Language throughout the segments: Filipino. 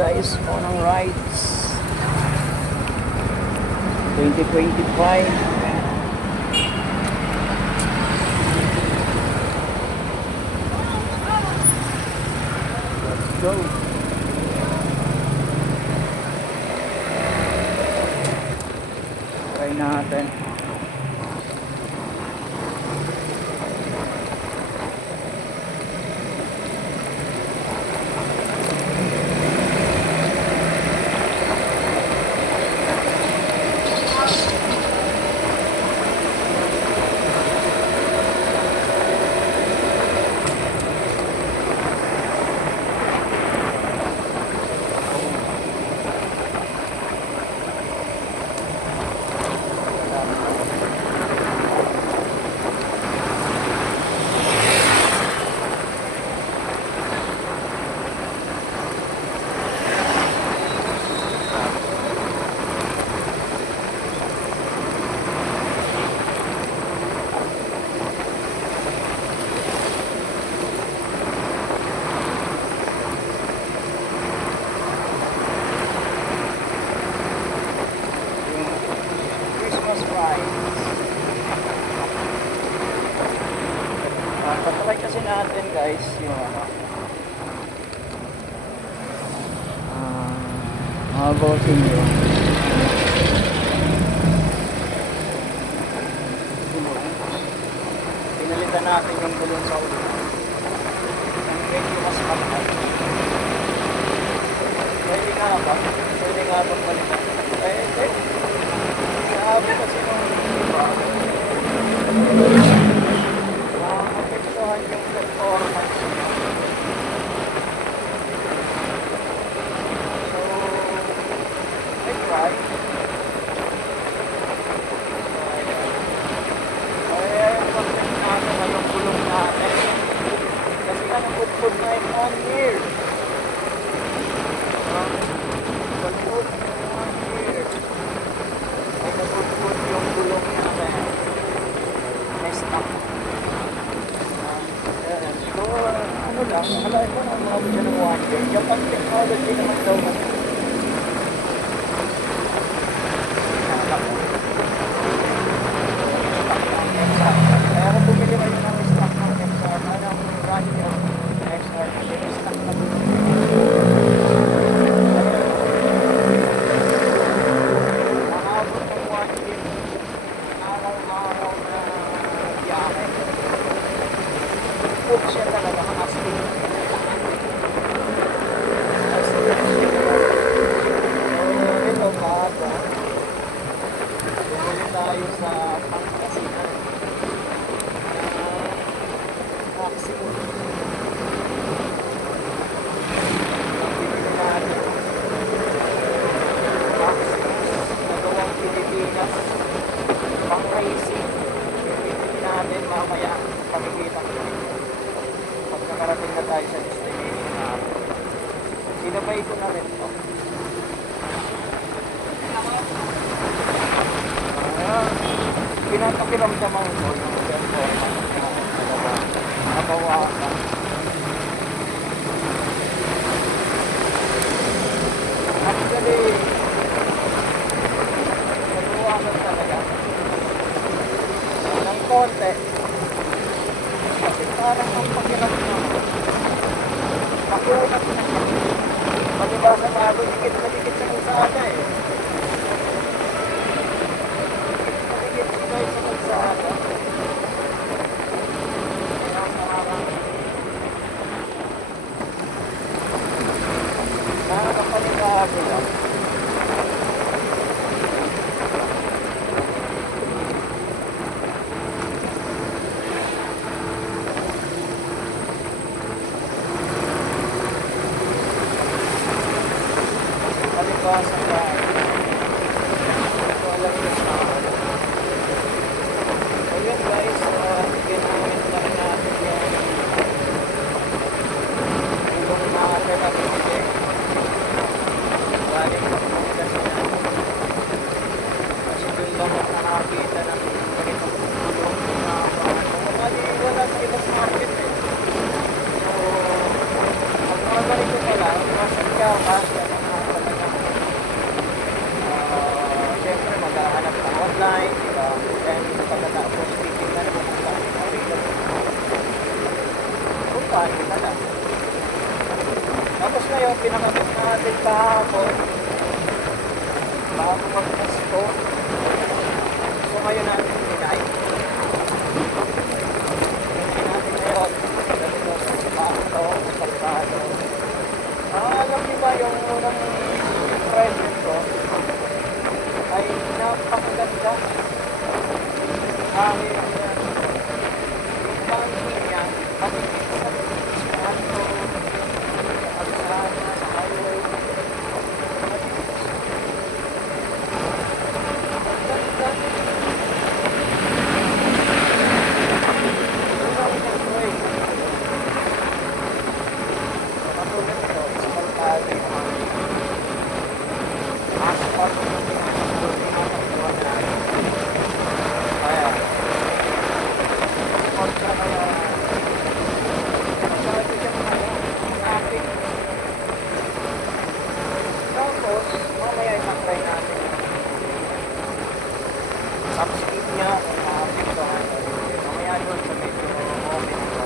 guys, Monang Rides 2025. Let's go. Try natin. Tatry kasi natin guys yung mga boating yun. Pinalitan natin yung gulong sa ulo. Ang medyo mas mahal. Pwede nga ba? Pwede nga bang palitan? Pwede. Sabi kasi nung apektuhan yung performance. So, I try. Kaya yung pag-check natin anong gulong natin. Kasi nga napudpud na yung 1 year. Napudpud na 1 year. Ay napudpud yung gulong natin. Messed up. So, ano lang, akalain ko na mga siya ng 1 year. Japan technology naman daw na. Kaya ako bumili kayo ng stock ng Exxon, ng radio, Exxon, yung stock na bumili. Nakabot ng 1 year, araw-araw na biyahe. Huwag siya talaga asking. Ito maaga. Bumili tayo sa Pangasinan. Taxi. Bibili natin. Taxi. Nagawang Pilipinas. Pang-racing. Bibili natin mamaya. Pagkikita ko. Pagkakarating na tayo sa destination natin. Sinabay ko na rin ito. Pinapakiramdaman ko yung performance na nabawasan. Actually, nabawasan talaga. Ng konti. Kasi parang ang pakiramdam. Makunat na. Palibasa bago, dikit na dikit sa kalsada eh. Dikit na dikit sa kalsada. Kaya parang nakakapanigado lang. Palibasa tayo. Ito alam yung saan. So yun guys, ginamit lang natin yung gulong natin na pinili. Galing sa Pangasinan. Kasi doon lang ako nakakita ng ganitong gulong na wala sa ibang market eh. So, pag mga ganito pala, masadya ka, yung pinakabit natin kahapon bago mag-pasto. So ngayon natin pinay. Pinay natin ngayon. Ganito sa sapato, sa kalsado. Alam niyo ba yung unang present ko ay napakaganda. Hangin niya. Yung hangin niya, patigit sa sapato, sa kalsada, sa highway. Subspeed niya kung maapektuhan o hindi. Mamaya doon sa medyo moment ko.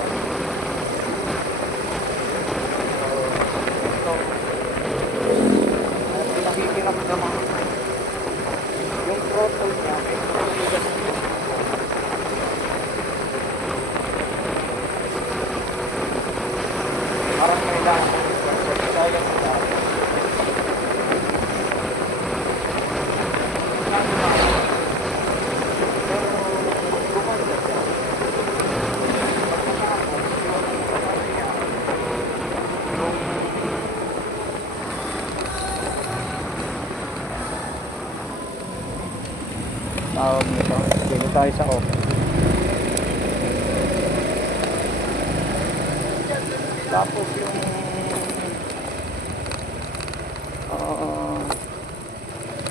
So, ito, nakikirap naman. Yung throttle niya, medyo matigas niya. Parang kailangan ko ito. Kaya ko lang. Tawag nito. Dito tayo sa office. Tapos yung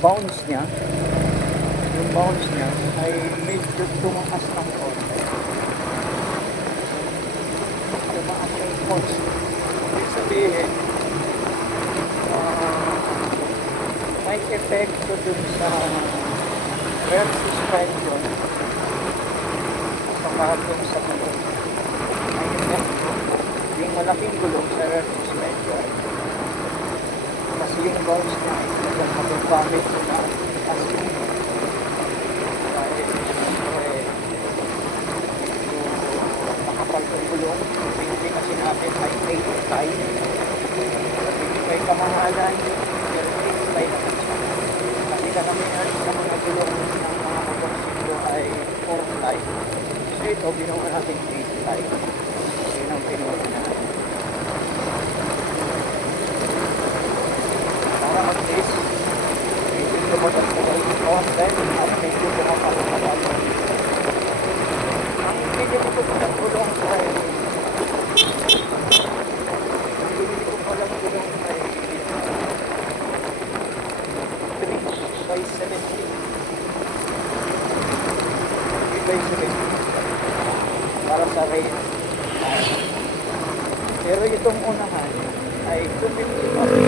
bounce niya ay medyo tumakas ng konti. Tumakas ng konti. Ibig sabihin, may epekto dun sa rear suspension at saka dun sa gulong. May epekto. Yung malaking gulong sa rear suspension. Kasi yung bounce niya ay talagang magagamit na kasi dahil nakapal yung gulong. Hindi kasi natin ay 85. May kamahalan pero 85 naman siya. Kasi karamihan sa mga gulong ng mga motorsiklo ay 4-type. So ito, ginawa natin 8-type. Yun ang pinuha natin. Para mag-test, medyo lumatas na kayo ito at medyo lumakas. Ang hindi ko ng gulong ay hindi ko palang gulong ay 3/70. 3/70 para sa race. Pero itong unahan ay 250 pa rin.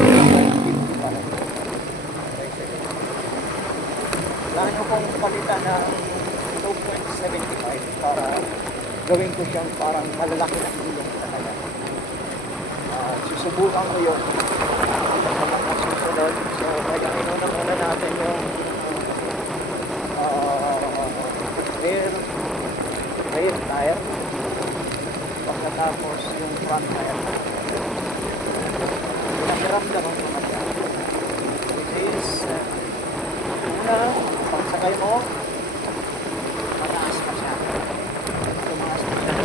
Plano kong palitan ng 2.75 para gawin ko siyang parang malalaki na gulong talaga. Susubukan ko yun sa mga susunod. So kaya inuna muna natin yung rear tire, pagkatapos yung front tire. Pinakiramdaman ko masyado. Which is una, pagsakay mo, mataas pa siya. Tumaas pa siya.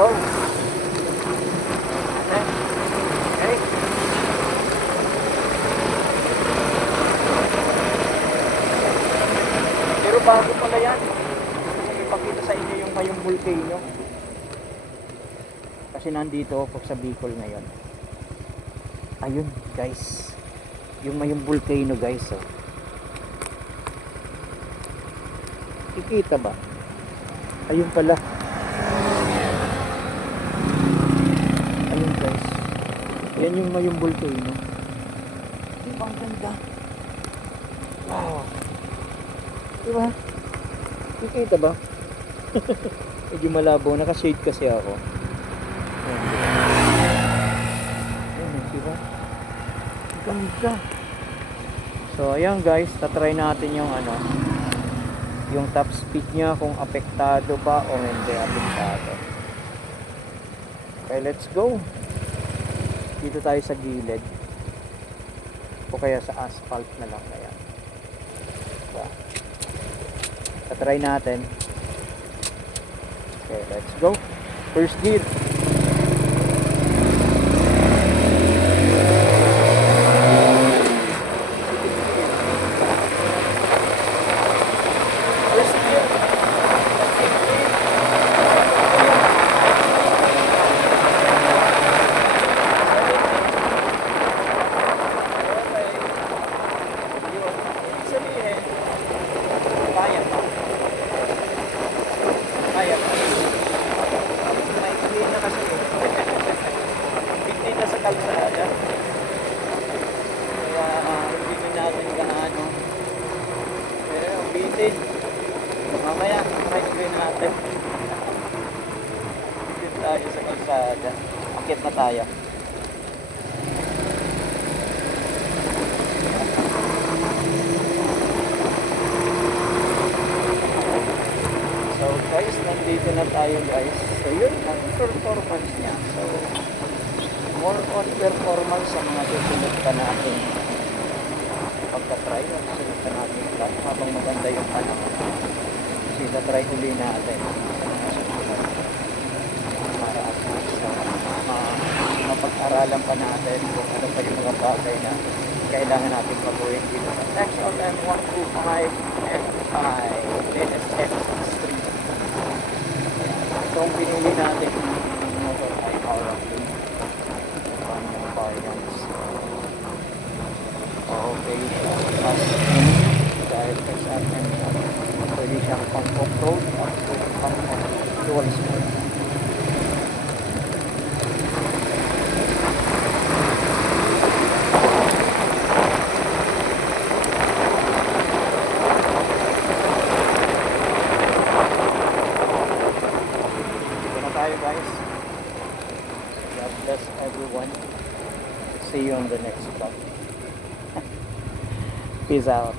go. Okay. Okay. Pero bago pala yan. Gusto kong ipakita sa inyo yung Mayong Volcano. Kasi nandito ako sa Bicol ngayon. Ayun guys. Yung Mayong Volcano guys. Oh. Kikita ba? Ayun pala. Ayun guys. Yan yung Mayong Volcano. Diba ang ganda? Wow. Diba? Kikita ba? Medyo malabo. Naka-shade kasi ako. Ayan. Ayan, diba? Ganda. So, ayan guys. Tatry natin yung ano. Yung top speed niya kung apektado ba o hindi apektado. Okay, let's go. Dito tayo sa gilid. O kaya sa asphalt na lang. Ayan. So, tatry natin. Okay, let's go. First gear. First gear. Kaya pa. Maikli na kasi. Bigli na sa kalsada. Kaya hindi natin gaano. Pero bitin. Mamaya, maikli natin. Bitin tayo sa kalsada. Akit na tayo. So guys, nandito na tayo guys. So yun ang performance niya. So more on performance sa mga susunod pa natin pagka-try. Susunod pa natin lahat habang maganda yung panahon. Kasi na-try uli natin sa mga susunod. Para at least mapag-aralan pa natin kung ano pa yung mga bagay na kailangan natin pag-uwin dito sa XLM 125 M5 NSX Street. Itong pinili natin yung motor ay Auraflame. Yung variants. Okay. Mas dahil XRM pwede siyang pang-off-road at pang-dual sport. Guys, God bless everyone. See you on the next vlog. Peace out.